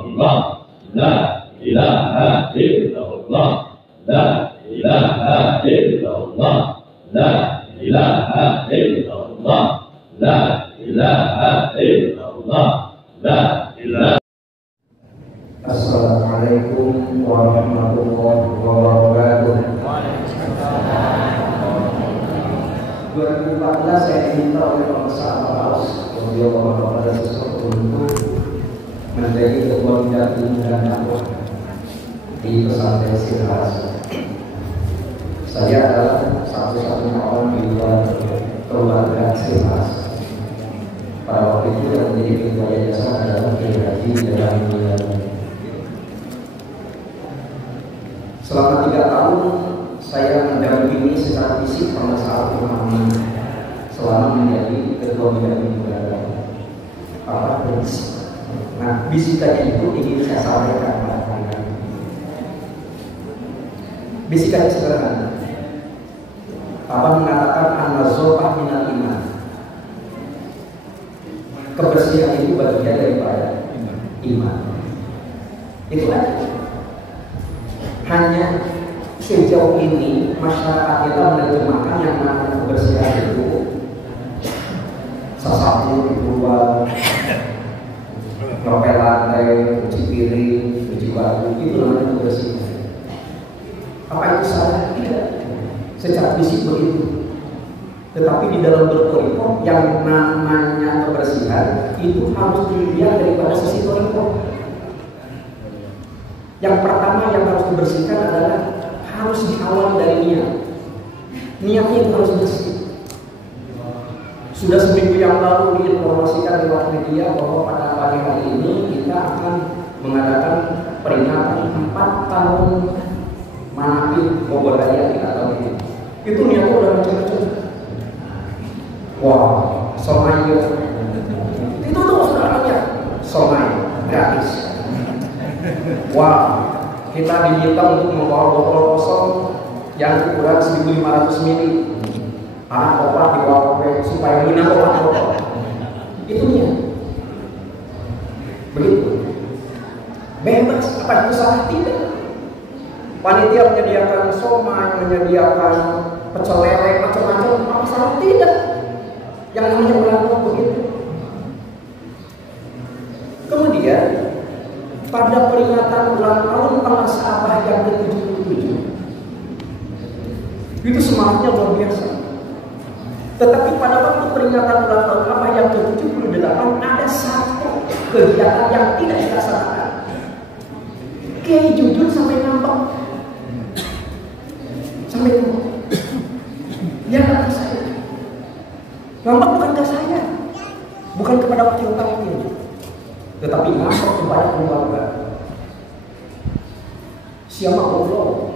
illallah, la ilaha illallah, la ilaha illallah, la ilaha illallah, la ilaha illallah, la ilaha. Assalamualaikum warahmatullahi wabarakatuh. 2014 saya diminta oleh Pak Besar Paus, beliau Bapak pada sesuatu untuk menjadi ketua bidang ilmu dan dakwah di pesantren Sirnas. Saya adalah satu-satunya orang di luar keluarga Sirnas. Pada waktu itu yang menjadi ketua yayasan adalah Kiai Haji Jalan Mulia. Selama 3 tahun saya mendampingi secara fisik permasalahan pemahaman selama menjadi ketua bidang negara. Apa bisik? Nah, bisikannya itu ingin saya sampaikan pada kalian. Bisikannya sederhana. Abang mengatakan an-nazofah minal iman. Kebersihan itu bagian daripada iman. Itu aja. Hanya sejauh ini masyarakat kita menerjemahkan yang namanya kebersihan itu sasapu dibuat, ngepel lantai, cuci piring, cuci baju, itu namanya kebersihan. Apa itu salah? Tidak. Secara fisik begitu. Tetapi di dalam bertoriko yang namanya kebersihan itu harus dilihat daripada sisi toriko. Yang pertama yang harus dibersihkan adalah harus diawali dari niat. Niatnya itu harus bersih. Sudah seminggu yang lalu diinformasikan lewat media bahwa pada pagi hari ini kita akan mengadakan peringatan 4 tahun Manaqib Bogor Raya kita tahun ini. Itu niatnya udah macam-macam. Wah, somai itu tuh sudah lihat somai gratis. Wah, kita diminta untuk membawa botol kosong yang ukuran 1500 ml. Anak obat dibawa supaya minum obat. Itu dia. Begitu. Bebas, apa itu salah? Tidak. Panitia menyediakan somai, menyediakan pecel lele, macam-macam, apa salah? Tidak. Yang namanya melakukan begitu. Kemudian pada peringatan ulang tahun para sahabat yang ke-77 itu semangatnya luar biasa. Tetapi pada waktu peringatan ulang tahun apa yang ke-78 ada satu kegiatan yang tidak dilaksanakan. Kiai jujur sampai nampak, sampai nampak. Dia kata saya, nampak bukan ke saya, bukan kepada wakil utama, tetapi nampak kepada keluarga. Siapa Allah?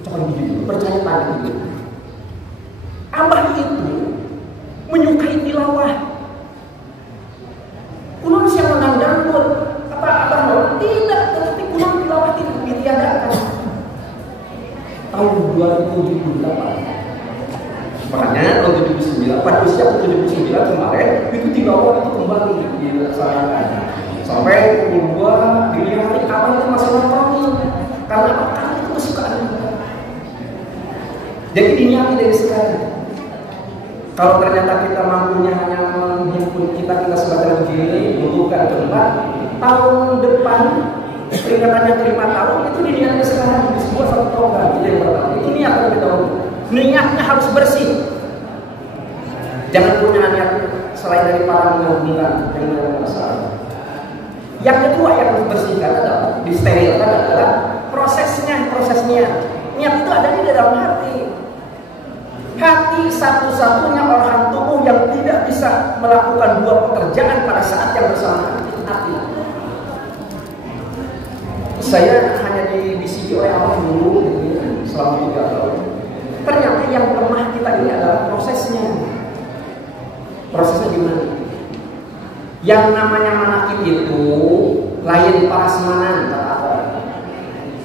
Ucapan begitu, percaya pada itu. Abah itu menyukai tilawah. Kulon siapa mengandangkan apa abah mau? Tidak, tetapi kulon tilawah tidak ditiadakan. Tahun 2078. Makanya tahun 79, pada usia 79 kemarin itu tilawah itu kembali dilaksanakan. Sampai gua dilihat apa itu masalah kami, karena apa itu kesukaan. Jadi diniati dari sekarang. Kalau ternyata kita mampunya hanya menghimpun kita sebagai begini, membuka tempat, tahun depan peringatannya 5 tahun itu diniati sekarang di sebuah satu program. Itu yang pertama. Itu niat terlebih dahulu. Niatnya harus bersih. Jangan punya niat selain dari para menggabungkan yang ada masalah. Yang kedua yang harus bersihkan adalah disterilkan adalah prosesnya. Niat itu ada di dalam hati. Hati satu-satunya organ tubuh yang tidak bisa melakukan 2 pekerjaan pada saat yang bersamaan. Hati. Saya hanya dibisiki oleh Allah dulu selama 3 tahun. Ternyata yang lemah kita ini adalah prosesnya. Prosesnya gimana? Yang namanya manaqib itu lain prasmanan,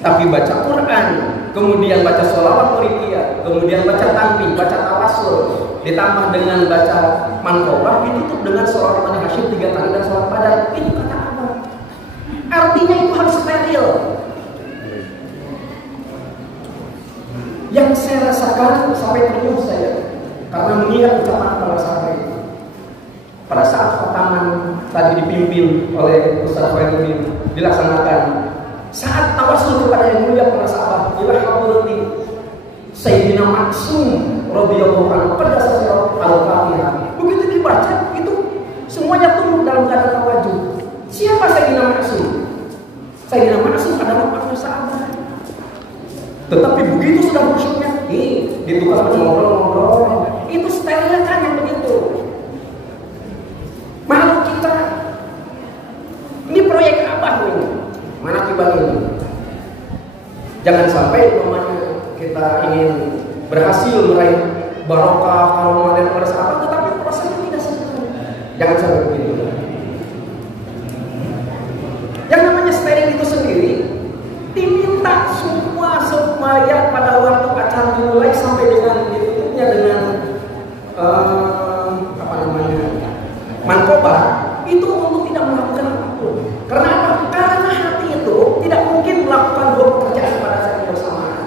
tapi baca Quran, kemudian baca sholawat muridiyah, kemudian baca tanbih, baca tawasul, ditambah dengan baca manqobah, ditutup dengan sholawat Bani Hasyim 3 kali dan sholawat Badar. Itu kata apa? Artinya itu harus steril. Yang saya rasakan sampai ternyuh saya karena mengingat ucapan para sahabat itu. Pada saat khataman tadi dipimpin oleh Ustaz Fairuddin dilaksanakan, saat tawasul kepada yang mulia para sahabat, ila hadrati Sayyidina Maksum radhiyallahu anhu pada saat Al-Fatihah. Begitu dibaca itu semuanya tunduk dalam keadaan tawajuh. Siapa Sayyidina Maksum? Sayyidina Maksum adalah para sahabat. Tetapi begitu sudah khusyuknya, ditukar ngobrol-ngobrol. Itu stylenya kan yang begitu. Makhluk kita ini proyek apa ini? Mana kibal ini? Jangan sampai namanya kita ingin berhasil meraih barokah, karomah dan persahabatan, tetapi prosesnya tidak sempurna. Jangan sampai begitu. Yang namanya steril itu sendiri diminta semua supaya pada waktu acara dimulai sampai dengan ditutupnya dengan mankoba itu untuk tidak melakukan apapun. Karena apa? Karena hati itu tidak mungkin melakukan dua pekerjaan pada saat yang bersamaan.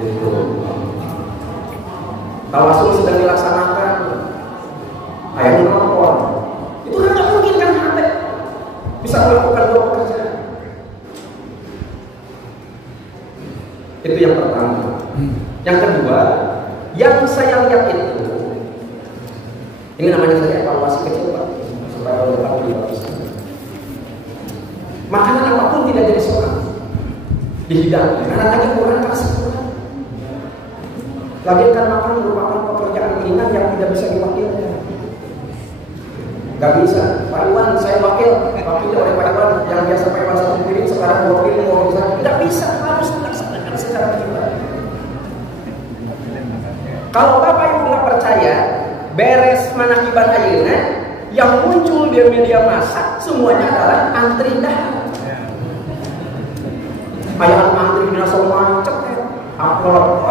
Gitu. Tawasul sedang dilaksanakan, ayat menelpon, itu kan nggak mungkin kan hati bisa melakukan dua pekerjaan. Itu yang pertama. Yang kedua, yang saya lihat itu, ini namanya saya evaluasi kecil Pak, supaya boleh tahu di bawah. Makanan apapun tidak jadi soal dihidangkan, karena tadi Quran kasih Quran. Lagi kan makan merupakan pekerjaan ringan yang tidak bisa diwakilkan. Gak bisa, Pak Iwan, saya wakilnya oleh Pak Iwan yang biasa Pak Iwan satu piring, sekarang 2 piring, mau bisa. Tidak bisa, harus dilaksanakan secara pribadi. Kalau Bapak Ibu nggak percaya, beres manakiban ayeuna yang muncul di media massa semuanya adalah antri dah. Ayat antri dina somai cepet, upload,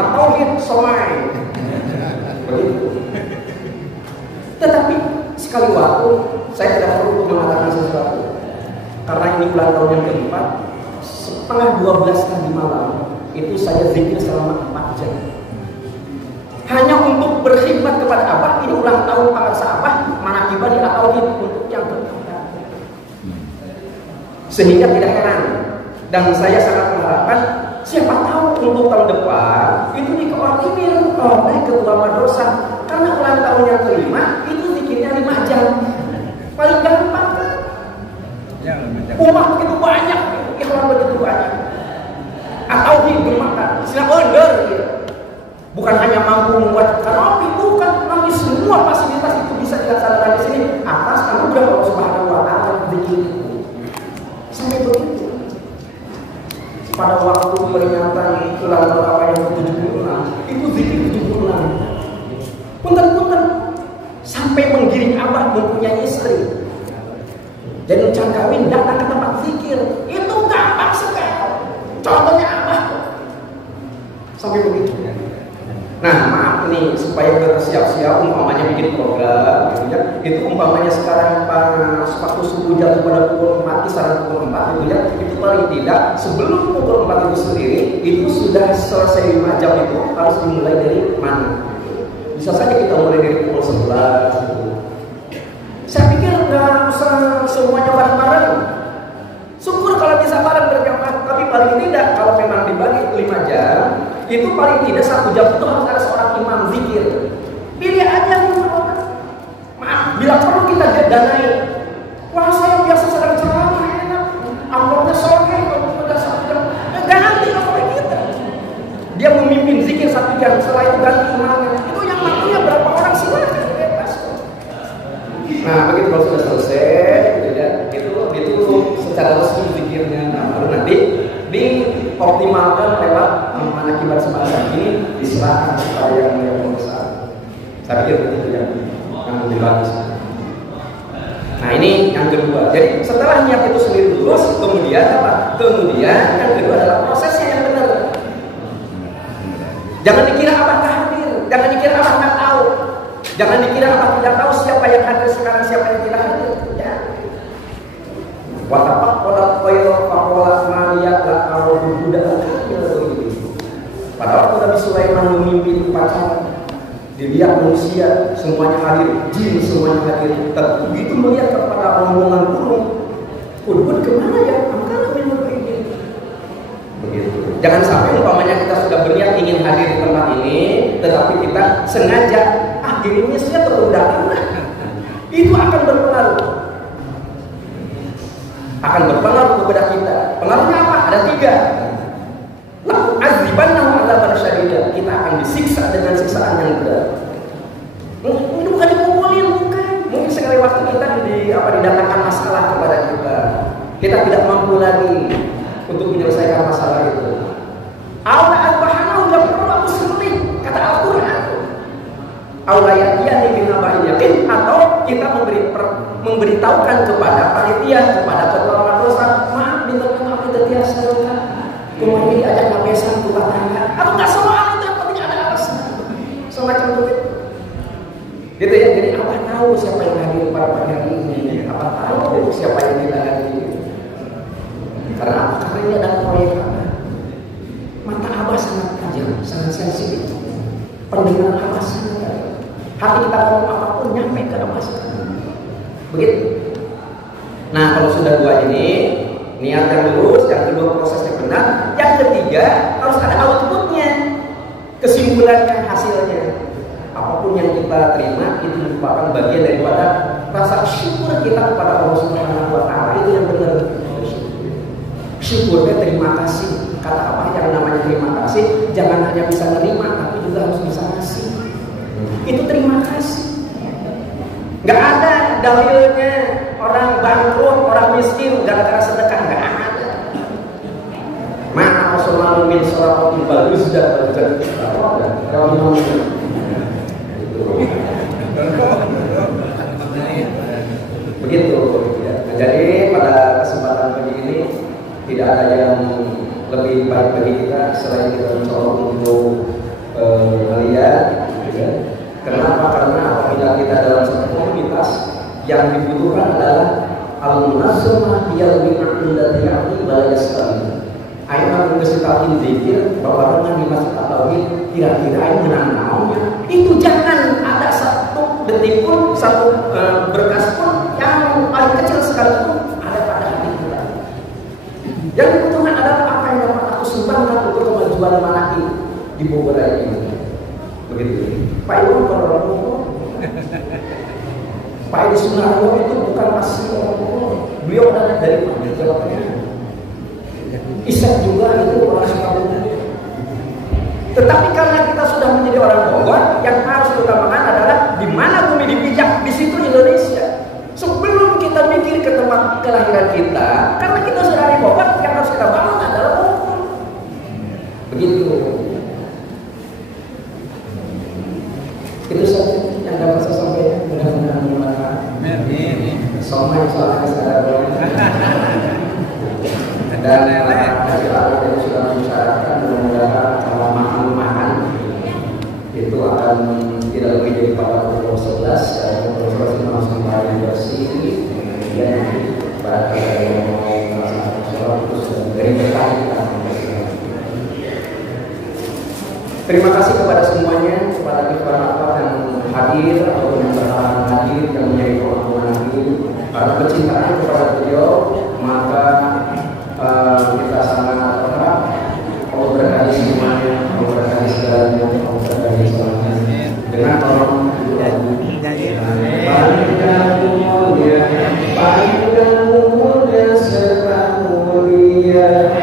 atau hit somai. Begitu. Tetapi sekali waktu saya tidak perlu mengatakan sesuatu, karena ini ulang tahun yang keempat. Setengah 12 tadi malam itu saya zikir selama 4 jam. Hanya untuk berkhidmat kepada Abah. Ini ulang tahun para sahabat, manakibah di atau untuk yang keempat. Sehingga tidak heran, dan saya sangat mengharapkan siapa tahu untuk tahun depan itu dikoordinir oleh ketua madrasah, karena ulang tahun yang kelima itu zikirnya 5 jam, paling gampang kan? Umat begitu banyak, ikhwan begitu banyak, atau dimakan, silakan order gitu. Bukan hanya mampu membuat kanopi, bukan, tapi semua fasilitas itu bisa dilaksanakan di sini atas anugerah Allah Subhanahu wa Ta'ala. Sampai begitu. Pada waktu peringatan ulang tahun apa yang ke-76, itu zikir 76. Punten-punten sampai menggiring Abah mempunyai istri. Dan ucapan kawin datang ke tempat zikir. Itu gampang sekali. Contohnya Abah. Sampai begitu. Nah, maaf nih, supaya kita siap-siap umpamanya bikin program gitu ya. Itu umpamanya sekarang waktu subuh jatuh pada pukul 4, kisaran pukul 4 gitu ya. Itu paling tidak sebelum pukul 4 itu sendiri itu sudah selesai 5 jam itu harus dimulai dari mana? Bisa saja kita mulai dari pukul 11 gitu. Saya pikir nggak usah semuanya bareng-bareng. Syukur kalau bisa bareng berjamaah, tapi paling tidak kalau memang dibagi 5 jam itu paling tidak 1 jam itu harus ada seorang imam zikir. Pilih aja 5 orang. Maaf, bila perlu kita danai. Wah, saya biasa sedang ceramah enak, amplopnya soke, kalau udah 1 jam, ganti sama kita. Dia memimpin zikir 1 jam, setelah itu ganti imamnya. Itu yang waktunya berapa orang silakan bebas. Nah, begitu kalau sudah selesai, gitu ya, itu secara resmi zikirnya. Nah, baru nanti dioptimalkan lewat manakibat semacam ini, diserahkan kepada yang besar. Saya pikir begitu yang lebih bagus. Nah, ini yang kedua. Jadi setelah niat itu sendiri lulus, kemudian apa? Kemudian yang kedua adalah prosesnya yang benar. Jangan dikira apakah hadir, jangan dikira apakah tahu, jangan dikira apa tidak tahu siapa yang hadir sekarang, siapa yang tidak hadir. Watapak kolat koyro pakolat malia la karo budak. Pada waktu Nabi Sulaiman memimpin upacara, dilihat manusia semuanya hadir, jin semuanya hadir. Tapi begitu melihat kepada rombongan burung, Hudhud kemana ya? Angkat memang ini. Begitu. Jangan sampai umpamanya kita sudah berniat ingin hadir di tempat ini, tetapi kita sengaja dirinya sudah terundang. Itu akan berpengaruh. Akan berpengaruh kepada kita. Pengaruhnya apa? Ada 3. Lalu azibannahu adzaban syadidan. Kita akan disiksa dengan siksaan yang berat. Ini bukan dipukulin, bukan. Mungkin sekali waktu kita didatangkan masalah kepada kita. Kita tidak mampu lagi untuk menyelesaikan masalah itu. Allah azbahanahu enggak perlu aku sembelih, kata Al-Qur'an. Aulayatiyani binabain yakin, atau kita memberitahukan kepada panitia, kepada ketua madrasah, maaf bintang maaf tidak biasa, rumah ini diajak ngabesan tukang tangga. Aku nggak soal itu, yang penting ada alasan. Semacam itu. Gitu ya. Jadi apa tahu siapa yang hadir pada pagi hari ini? Apa tahu siapa yang tidak hadir? Karena ini adalah proyek apa? Mata Abah sangat tajam, sangat sensitif. Pendengaran Abah sangat tajam. Hati kita ngomong apapun nyampe ke Abah sekali. Begitu. Nah, kalau sudah 2 ini, niat yang lurus, yang kedua prosesnya benar, yang ketiga harus ada outputnya, kesimpulannya, hasilnya. Apapun yang kita terima itu merupakan bagian daripada rasa syukur kita kepada Allah Subhanahu wa Ta'ala. Itu yang benar. Syukurnya terima kasih. Kata apa yang namanya terima kasih? Jangan hanya bisa menerima, tapi juga harus bisa ngasih. Itu terima kasih. Gak ada dalilnya orang bangkrut, orang miskin gara-gara sedekah, gak ada. Maka Rasulullah min sholatin bagus dan begitu. Jadi pada kesempatan begini tidak ada yang lebih baik bagi kita selain kita mencoba untuk melihat. Kenapa? Karena apabila kita dalam satu komunitas yang dibutuhkan adalah al-munazzamah yang bi'aqidati balaya sekali. Aina menggesitakin zikir bahwa dengan di masjid at-tauhid kira-kira yang menang naonnya. Itu jangan ada satu detik pun, satu berkas pun yang paling kecil sekalipun ada pada hati kita. Yang dibutuhkan adalah apa yang dapat aku sumbangkan untuk kemajuan Malaki di Bogor ini. Begitu. Pak Iwan kalau orang Bogor, Pak Edi Sunarwo itu bukan asli orang Bogor. Beliau adalah dari Jawa Tengah. Ishak juga itu orang Sukabumi. Tetapi karena kita sudah menjadi orang Bogor, yang harus diutamakan adalah di mana bumi dipijak, di situ Indonesia. Sebelum kita mikir ke tempat kelahiran kita, karena kita sudah di Bogor, yang harus kita bangun adalah Bogor. Begitu. Itu saja yang dapat saya sampaikan. Mudah-mudahan bermanfaat. Somai soal kesadaran dan hasil alat yang sudah mengisyaratkan, mudah-mudahan kalau makan itu akan tidak lebih daripada pukul 11 dan pukul 11 langsung kembali bersih. Kemudian pada yang mau melaksanakan sholat terus dari berkah kita. Terima kasih kepada semuanya, kepada ikhwan-ikhwan yang hadir atau yang berhalangan hadir, yang menjadi orang hadir. Karena kecintaan kepada beliau, maka kita sangat berharap Allah berkati semuanya, Allah berkati segalanya, Allah berkati semuanya. Dengan tolong panjang umurnya serta mulia.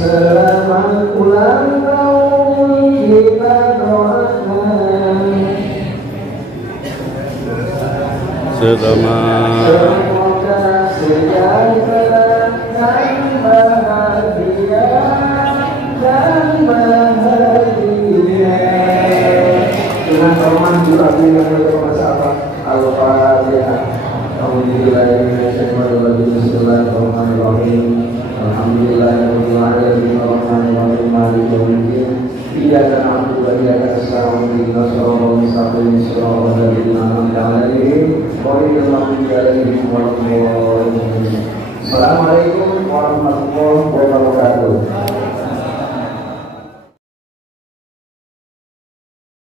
Selamat ulang tahun kita doakan. Semoga sejahtera dan bahagia dan bahagia. Dengan hormat juga dengan bermasalah Al-Fatihah. Alhamdulillah. Bismillahirrahmanirrahim. iyyaka na'budu wa iyyaka nasta'in ihdinas siratal mustaqim siratal ladzina an'amta 'alaihim ghairil maghdubi 'alaihim waladdallin. Assalamualaikum warahmatullahi